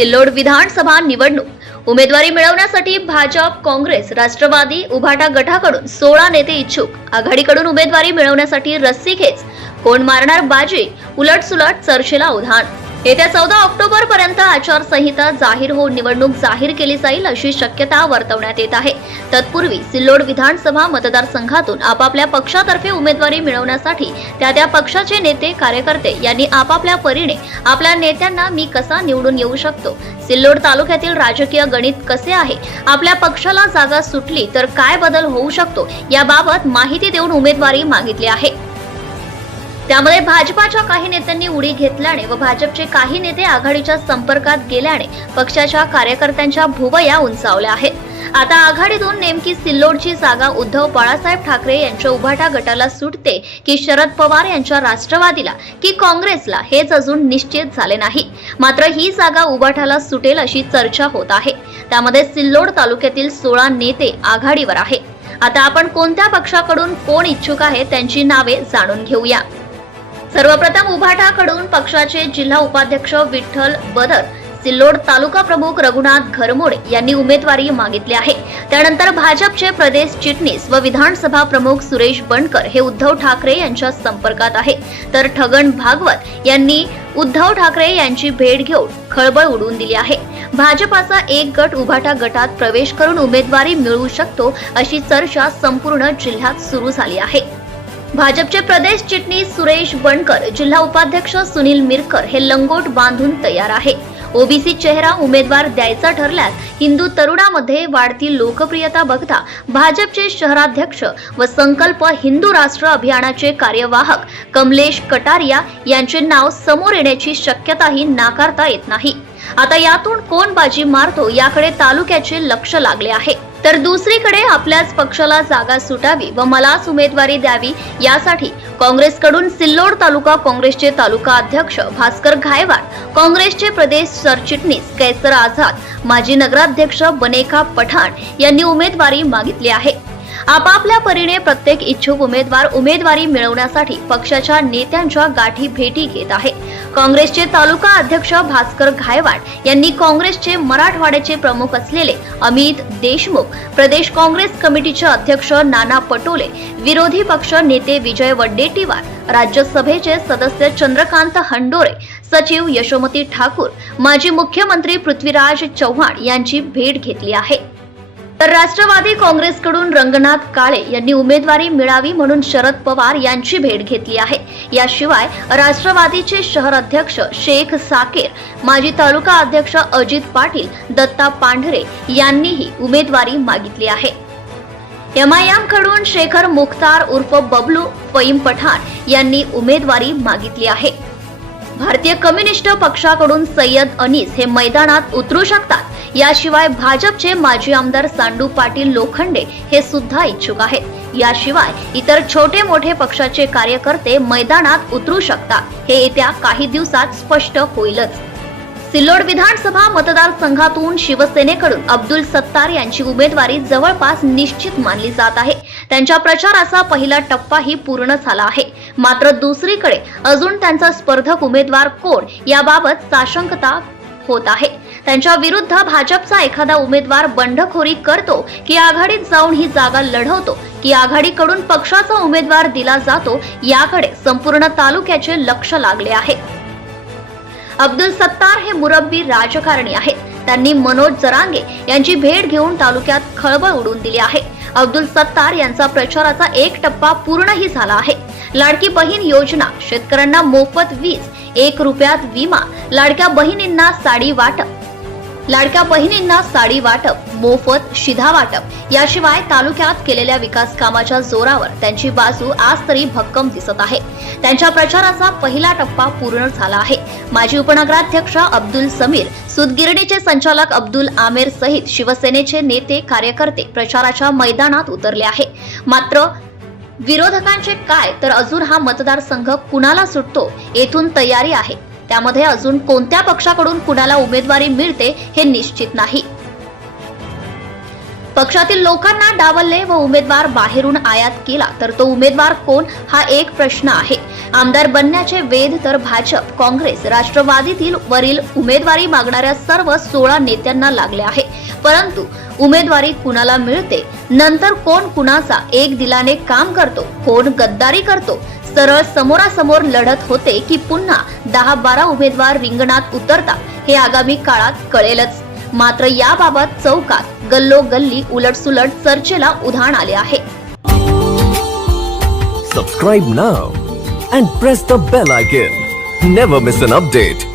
सिल्लोड विधानसभा निवडणूक. उमेदवारी मिळवण्यासाठी भाजप काँग्रेस राष्ट्रवादी उभाटा गटाकडून सोळा नेते इच्छुक. आघाडीकडून उमेदवारी मिळवण्यासाठी रस्सीखेच कोण मारणार बाजी? उलटसुलट चर्चेला उधाण. येत्या चौदा ऑक्टोबर पर्यंत आचारसंहिता जाहीर होऊन निवडणूक जाहीर केली जाईल अशी शक्यता वर्तवण्यात येत आहे. तत्पूर्वी सिल्लोड विधानसभा मतदारसंघातून आपापल्या पक्षातर्फे उमेदवारी मिळवण्यासाठी त्या त्या पक्षाचे नेते कार्यकर्ते यांनी आपापल्या परीने आपल्या नेत्यांना मी कसा निवडून येऊ शकतो? सिल्लोड तालुक्यातील राजकीय गणित कसे आहे? आपल्या पक्षाला जागा सुटली तर काय बदल होऊ शकतो? याबाबत माहिती देऊन उमेदवारी मागितली आहे. त्यामध्ये भाजपाच्या काही नेत्यांनी उडी घेतल्याने व भाजपचे काही नेते आघाडीच्या संपर्कात गेल्याने पक्षाच्या कार्यकर्त्यांच्या भुवया उंचावल्या आहेत. आता आघाडीतून नेमकी सिल्लोडची जागा उद्धव बाळासाहेब ठाकरे यांच्या उभाटा गटाला सुटते की शरद पवार यांच्या राष्ट्रवादीला की काँग्रेसला हेच अजून निश्चित झाले नाही. मात्र ही जागा उभाटाला सुटेल अशी चर्चा होत आहे. त्यामध्ये सिल्लोड तालुक्यातील सोळा नेते आघाडीवर आहे आता आपण कोणत्या पक्षाकडून कोण इच्छुक आहे त्यांची नावे जाणून घेऊया. सर्वप्रथम उभाटाकडून पक्षाचे जिल्हा उपाध्यक्ष विठ्ठल बदर सिल्लोड तालुका प्रमुख रघुनाथ घरमोड यांनी उमेदवारी मागितली आहे. त्यानंतर भाजपचे प्रदेश चिटणीस व विधानसभा प्रमुख सुरेश बनकर हे उद्धव ठाकरे यांच्या संपर्कात आहे. तर ठगण भागवत यांनी उद्धव ठाकरे यांची भेट घेऊन खळबळ उडवून दिली आहे. भाजपाचा एक गट उभाटा गटात प्रवेश करून उमेदवारी मिळवू शकतो अशी चर्चा संपूर्ण जिल्ह्यात सुरू झाली आहे. भाजपचे प्रदेश चिटणीस सुरेश बनकर जिल्हा उपाध्यक्ष सुनील मिरकर हे लंगोट बांधून तयार आहे. ओबीसी चेहरा उमेदवार द्यायचा ठरल्यास हिंदू तरुणामध्ये वाढती लोकप्रियता बघता भाजपचे शहराध्यक्ष व संकल्प हिंदू राष्ट्र अभियानाचे कार्यवाहक कमलेश कटारिया यांचे नाव समोर येण्याची शक्यताही नाकारता येत नाही. आता यातून कोण बाजी मारतो याकडे तालुक्याचे लक्ष लागले आहे. तर दुसरीकडे आपल्याच पक्षाला जागा सुटावी व मलाच उमेदवारी द्यावी यासाठी काँग्रेसकडून सिल्लोड तालुका काँग्रेसचे तालुका अध्यक्ष भास्कर घायवाड काँग्रेसचे प्रदेश सरचिटणीस कैसर आझाद माजी नगराध्यक्ष बनेखा पठाण यांनी उमेदवारी मागितली आहे. आपापल्या परीने प्रत्येक इच्छुक उमेदवार उमेदवारी मिळवण्यासाठी पक्षाच्या नेत्यांच्या गाठी भेटी घेत आहे. काँग्रेसचे तालुका अध्यक्ष भास्कर घायवाड यांनी काँग्रेसचे मराठवाड्याचे प्रमुख असलेले अमित देशमुख प्रदेश काँग्रेस कमिटीचे अध्यक्ष नाना पटोले विरोधी पक्ष नेते विजय वड्डेटीवार राज्यसभेचे सदस्य चंद्रकांत हंडोरे सचिव यशोमती ठाकूर माजी मुख्यमंत्री पृथ्वीराज चव्हाण यांची भेट घेतली आहे. तर राष्ट्रवादी काँग्रेसकडून रंगनाथ काळे यांनी उमेदवारी मिळावी म्हणून शरद पवार यांची भेट घेतली आहे. याशिवाय राष्ट्रवादीचे शहर अध्यक्ष शेख साकेर माजी तालुका अध्यक्ष अजित पाटील दत्ता पांढरे यांनीही उमेदवारी मागितली आहे. एमआयएमकडून शेखर मुख्तार उर्फ बबलू फईम पठाण यांनी उमेदवारी मागितली आहे. भारतीय कम्युनिस्ट पक्षाकडून सय्यद अनीस हे मैदानात उतरू शकतात. याशिवाय भाजपचे माजी आमदार सांडू पाटील लोखंडे हे सुद्धा इच्छुक आहेत. याशिवाय इतर छोटे मोठे पक्षाचे कार्यकर्ते मैदानात उतरू शकतात. हे येत्या काही दिवसात स्पष्ट होईलच. सिल्लोड विधानसभा मतदारसंघातून शिवसेनेकडून अब्दुल सत्तार यांची उमेदवारी जवळपास निश्चित मानली जात आहे. त्यांच्या प्रचाराचा पहिला टप्पाही पूर्ण झाला आहे. मात्र दुसरीकडे अजून त्यांचा स्पर्धक उमेदवार कोण याबाबत साशंकता होत आहे. त्यांच्या विरुद्ध भाजपचा एखादा उमेदवार बंडखोरी करतो की आघाडीत जाऊन ही जागा लढवतो की आघाडीकडून पक्षाचा उमेदवार दिला जातो याकडे संपूर्ण तालुक्याचे लक्ष लागले आहे. अब्दुल सत्तार हे मुरब्बी राजकारणी आहेत. त्यांनी मनोज जरांगे यांची भेट घेऊन तालुक्यात खळबळ उडवून दिली आहे. अब्दुल सत्तार यांचा प्रचाराचा एक टप्पा पूर्णही झाला आहे. लाडकी बहीण योजना शेतकऱ्यांना मोफत वीज एक रुपयात विमा लाडक्या बहिणींना साडी वाटप लाडक्या बहिणींना साडी वाटप मोफत शिधा वाटप. याशिवाय तालुक्यात केलेल्या विकास कामाच्या जोरावर त्यांची बाजू आज तरी भक्कम दिसत आहे. त्यांच्या प्रचाराचा पहिला टप्पा पूर्ण झाला आहे. माजी उपनगराध्यक्ष अब्दुल समीर सुदगिरणीचे संचालक अब्दुल आमेर सहित शिवसेनेचे नेते कार्यकर्ते प्रचाराच्या मैदानात उतरले आहे. मात्र विरोधकांचे काय तर अजून हा मतदारसंघ कुणाला सुटतो येथून तयारी आहे. त्यामध्ये अजून कोणत्या पक्षाकडून कुणाला उमेदवारी मिळते हे निश्चित नाही. पक्षातील लोकांना डावलले व उमेदवार बाहेरून आयात केला तर तो उमेदवार कोण हा एक प्रश्न आहे. आमदार बनण्याचे वेध तर भाजप काँग्रेस राष्ट्रवादीतील वरील उमेदवारी मागणाऱ्या सर्व सोळा नेत्यांना लागले आहे. परंतु उमेदवारी कुणाला मिळते? नंतर कोण कुणाचा एक दिलाने काम करतो कोण गद्दारी करतो? सरळ समोरासमोर लढत होते की पुन्हा दहा बारा उमेदवार रिंगणात उतरतात हे आगामी काळात कळेलच. मात्र याबाबत चौकात गल्लोगल्ली उलटसुलट चर्चेला उधाण आले आहे. Subscribe now and press the bell icon never miss an update